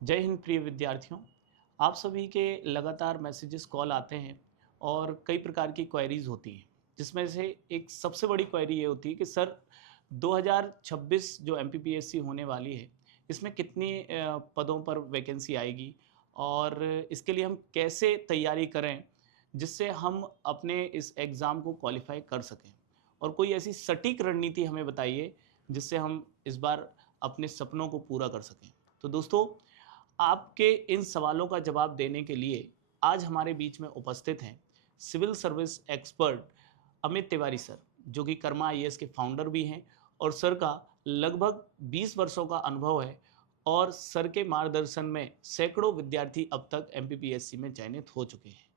जय हिंद प्रिय विद्यार्थियों। आप सभी के लगातार मैसेजेस कॉल आते हैं और कई प्रकार की क्वेरीज होती हैं, जिसमें से एक सबसे बड़ी क्वेरी ये होती है कि सर 2026 जो एमपीपीएससी होने वाली है, इसमें कितनी पदों पर वैकेंसी आएगी और इसके लिए हम कैसे तैयारी करें जिससे हम अपने इस एग्ज़ाम को क्वालिफाई कर सकें। और कोई ऐसी सटीक रणनीति हमें बताइए जिससे हम इस बार अपने सपनों को पूरा कर सकें। तो दोस्तों, आपके इन सवालों का जवाब देने के लिए आज हमारे बीच में उपस्थित हैं civil service expert Amit Tiwari sir, जो कि कर्मा आईएएस के फाउंडर भी हैं और सर का लगभग 20 वर्षों का अनुभव है और सर के मार्गदर्शन में सैकड़ों विद्यार्थी अब तक एमपीपीएससी में चयनित हो चुके हैं।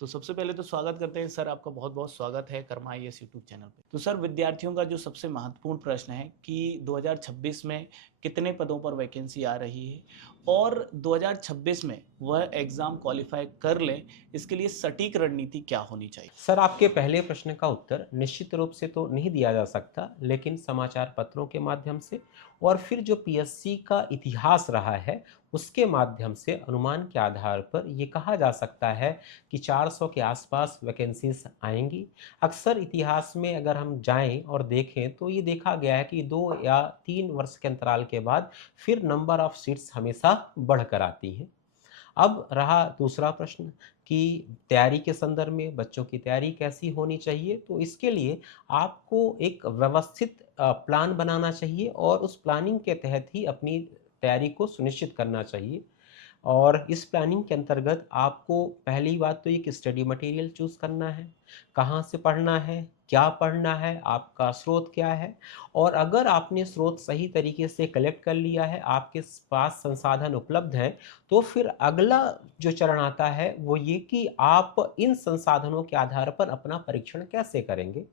तो सबसे पहले तो स्वागत करते हैं सर, आपका बहुत बहुत स्वागत है कर्मा आईएएस यूट्यूब चैनल पे। तो सर, विद्यार्थियों का जो सबसे महत्वपूर्ण प्रश्न है कि 2026 में कितने पदों पर वैकेंसी आ रही है और 2026 में वह एग्ज़ाम क्वालिफाई कर लें, इसके लिए सटीक रणनीति क्या होनी चाहिए? सर, आपके पहले प्रश्न का उत्तर निश्चित रूप से तो नहीं दिया जा सकता, लेकिन समाचार पत्रों के माध्यम से और फिर जो पीएससी का इतिहास रहा है उसके माध्यम से अनुमान के आधार पर ये कहा जा सकता है कि 400 के आसपास वैकेंसीज आएंगी। अक्सर इतिहास में अगर हम जाएं और देखें तो ये देखा गया है कि 2 या 3 वर्ष के अंतराल के बाद फिर नंबर ऑफ सीट्स हमेशा बढ़कर आती हैं। अब रहा दूसरा प्रश्न कि तैयारी के संदर्भ में बच्चों की तैयारी कैसी होनी चाहिए, तो इसके लिए आपको एक व्यवस्थित प्लान बनाना चाहिए और उस प्लानिंग के तहत ही अपनी तैयारी को सुनिश्चित करना चाहिए। और इस प्लानिंग के अंतर्गत आपको पहली बात तो एक स्टडी मटेरियल चूज़ करना है, कहाँ से पढ़ना है, क्या पढ़ना है, आपका स्रोत क्या है। और अगर आपने स्रोत सही तरीके से कलेक्ट कर लिया है, आपके पास संसाधन उपलब्ध हैं, तो फिर अगला जो चरण आता है वो ये कि आप इन संसाधनों के आधार पर अपना परीक्षण कैसे करेंगे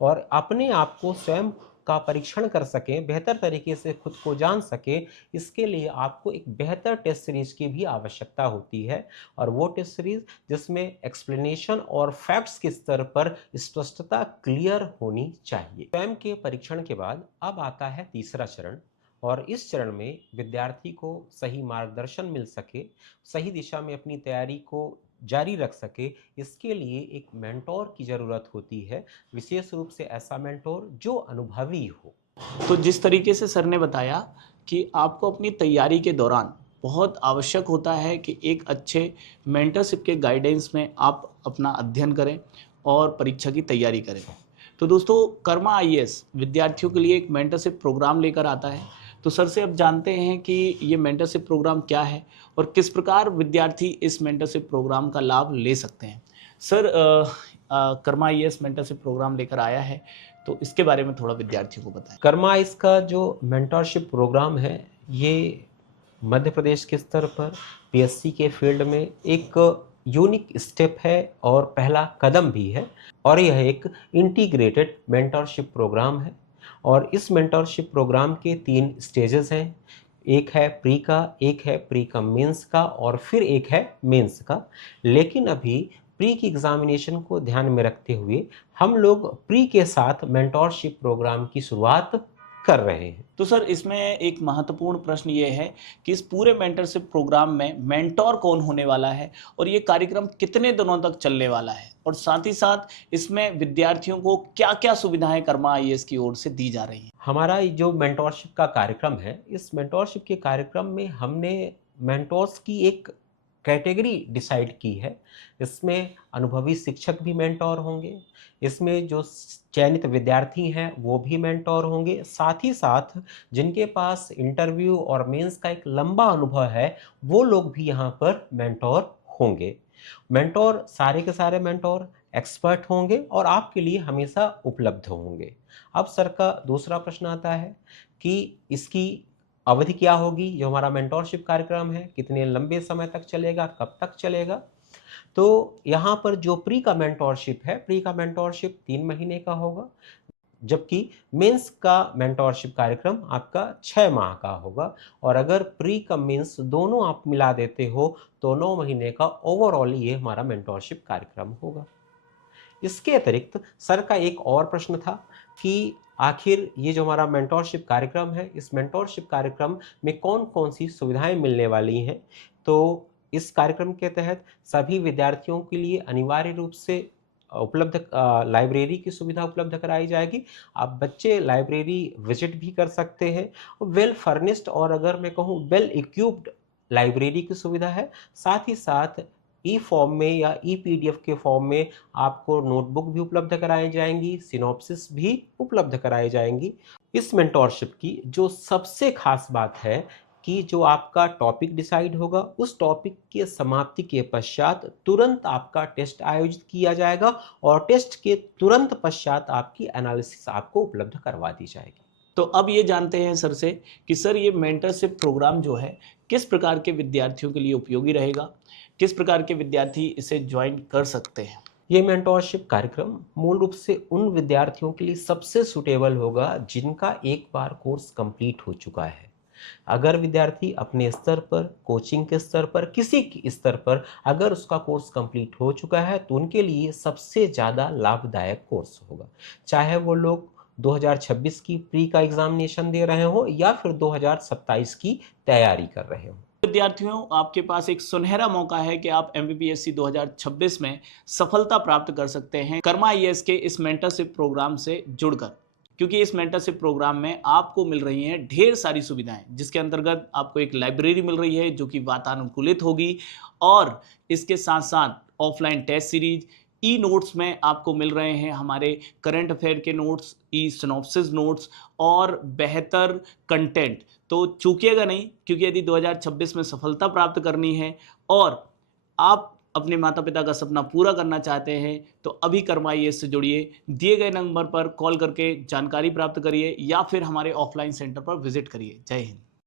और अपने आप को स्वयं का परीक्षण कर सकें, बेहतर तरीके से खुद को जान सकें। इसके लिए आपको एक बेहतर टेस्ट सीरीज की भी आवश्यकता होती है और वो टेस्ट सीरीज जिसमें एक्सप्लेनेशन और फैक्ट्स के स्तर पर स्पष्टता क्लियर होनी चाहिए। स्वयं के परीक्षण के बाद अब आता है तीसरा चरण और इस चरण में विद्यार्थी को सही मार्गदर्शन मिल सके, सही दिशा में अपनी तैयारी को जारी रख सके, इसके लिए एक मेंटोर की ज़रूरत होती है, विशेष रूप से ऐसा मेंटोर जो अनुभवी हो। तो जिस तरीके से सर ने बताया कि आपको अपनी तैयारी के दौरान बहुत आवश्यक होता है कि एक अच्छे मेंटरशिप के गाइडेंस में आप अपना अध्ययन करें और परीक्षा की तैयारी करें। तो दोस्तों, कर्मा आईएएस विद्यार्थियों के लिए एक मेंटरशिप प्रोग्राम लेकर आता है। तो सर से अब जानते हैं कि ये मेंटरशिप प्रोग्राम क्या है और किस प्रकार विद्यार्थी इस मेंटरशिप प्रोग्राम का लाभ ले सकते हैं। Sir, Karma IAS mentorship programme लेकर आया है, तो इसके बारे में थोड़ा विद्यार्थियों को बताएं। कर्मा इसका जो मेंटरशिप प्रोग्राम है, ये मध्य प्रदेश के स्तर पर पीएससी के फील्ड में एक यूनिक स्टेप है और पहला कदम भी है। और यह एक इंटीग्रेटेड मेंटरशिप प्रोग्राम है और इस मेंटरशिप प्रोग्राम के 3 स्टेजेस हैं। एक है प्री का, एक है प्री का मेंस का और फिर एक है मेंस का। लेकिन अभी प्री की एग्जामिनेशन को ध्यान में रखते हुए हम लोग प्री के साथ मेंटरशिप प्रोग्राम की शुरुआत कर रहे हैं। तो सर, इसमें एक महत्वपूर्ण प्रश्न ये है कि इस पूरे मेंटरशिप प्रोग्राम में मेंटोर कौन होने वाला है और ये कार्यक्रम कितने दिनों तक चलने वाला है, और साथ ही साथ इसमें विद्यार्थियों को क्या-क्या सुविधाएं कर्मा आईएएस की ओर से दी जा रही हैं? हमारा ये जो मेंटोरशिप का कार्यक्रम है, इस मेंटोरशिप के कार्यक्रम में हमने मेंटोर्स की एक कैटेगरी डिसाइड की है। इसमें अनुभवी शिक्षक भी मेंटोर होंगे, इसमें जो चयनित विद्यार्थी हैं वो भी मेंटोर होंगे, साथ ही साथ जिनके पास इंटरव्यू और मेंस का एक लंबा अनुभव है वो लोग भी यहाँ पर मेंटोर होंगे। मेंटोर सारे के सारे मेंटोर एक्सपर्ट होंगे और आपके लिए हमेशा उपलब्ध होंगे। अब सर का दूसरा प्रश्न आता है कि इसकी अवधि क्या होगी, जो हमारा मेंटोरशिप कार्यक्रम है कितने लंबे समय तक चलेगा, कब तक चलेगा। तो यहाँ पर जो प्री का मेंटोरशिप है, प्री का मेंटोरशिप 3 महीने का होगा, जबकि मेंस का मेंटोरशिप कार्यक्रम आपका 6 माह का होगा। और अगर प्री का मेंस दोनों आप मिला देते हो तो 9 महीने का ओवरऑल ये हमारा मेंटोरशिप कार्यक्रम होगा। इसके अतिरिक्त सर का एक और प्रश्न था कि आखिर ये जो हमारा मेंटोरशिप कार्यक्रम है, इस मेंटोरशिप कार्यक्रम में कौन-कौन सी सुविधाएँ मिलने वाली हैं? तो इस कार्यक्रम के तहत सभी विद्यार्थियों के लिए अनिवार्य रूप से उपलब्ध लाइब्रेरी की सुविधा उपलब्ध कराई जाएगी। अब बच्चे लाइब्रेरी विज़िट भी कर सकते हैं। वेल फर्निश्ड और अगर मैं कहूँ वेल इक्विप्ड लाइब्रेरी की सुविधा है। साथ ही साथ ई-फ़ॉर्म में या ई-पीडीएफ के फ़ॉर्म में आपको नोटबुक भी उपलब्ध कराई जाएँगी, सिनॉप्सिस भी उपलब्ध कराई जाएँगी। इस मेंटोरशिप की जो सबसे ख़ास बात है कि जो आपका टॉपिक डिसाइड होगा, उस टॉपिक के समाप्ति के पश्चात तुरंत आपका टेस्ट आयोजित किया जाएगा और टेस्ट के तुरंत पश्चात आपकी एनालिसिस आपको उपलब्ध करवा दी जाएगी। तो अब ये जानते हैं सर से कि सर ये मेंटरशिप प्रोग्राम जो है किस प्रकार के विद्यार्थियों के लिए उपयोगी रहेगा, किस प्रकार के विद्यार्थी इसे ज्वाइन कर सकते हैं। ये मेंटोरशिप कार्यक्रम मूल रूप से उन विद्यार्थियों के लिए सबसे सूटेबल होगा जिनका एक बार कोर्स कंप्लीट हो चुका है। अगर विद्यार्थी अपने स्तर पर, कोचिंग के स्तर पर, किसी के स्तर पर अगर उसका कोर्स कंप्लीट हो चुका है तो उनके लिए सबसे ज़्यादा लाभदायक कोर्स होगा। चाहे वो लोग 2026 की प्री का एग्जामिनेशन दे रहे हों या फिर 2027 की तैयारी कर रहे हों। विद्यार्थियों, आपके पास एक सुनहरा मौका है कि आप एमपीपीएससी 2026 में सफलता प्राप्त कर सकते हैं कर्मा आईएएस के इस मेंटरशिप प्रोग्राम से जुड़कर, क्योंकि इस मेंटरशिप प्रोग्राम में आपको मिल रही हैं ढेर सारी सुविधाएं, जिसके अंतर्गत आपको एक लाइब्रेरी मिल रही है जो कि वातानुकूलित होगी, और इसके साथ साथ offline test series, e notes में आपको मिल रहे हैं हमारे करंट अफेयर के नोट्स, ई सिनॉप्सिस नोट्स और बेहतर कंटेंट। तो चूकिएगा नहीं, क्योंकि यदि 2026 में सफलता प्राप्त करनी है और आप अपने माता पिता का सपना पूरा करना चाहते हैं तो अभी कर्मा आईएएस से जुड़िए। दिए गए नंबर पर कॉल करके जानकारी प्राप्त करिए या फिर हमारे ऑफलाइन सेंटर पर विजिट करिए। जय हिंद।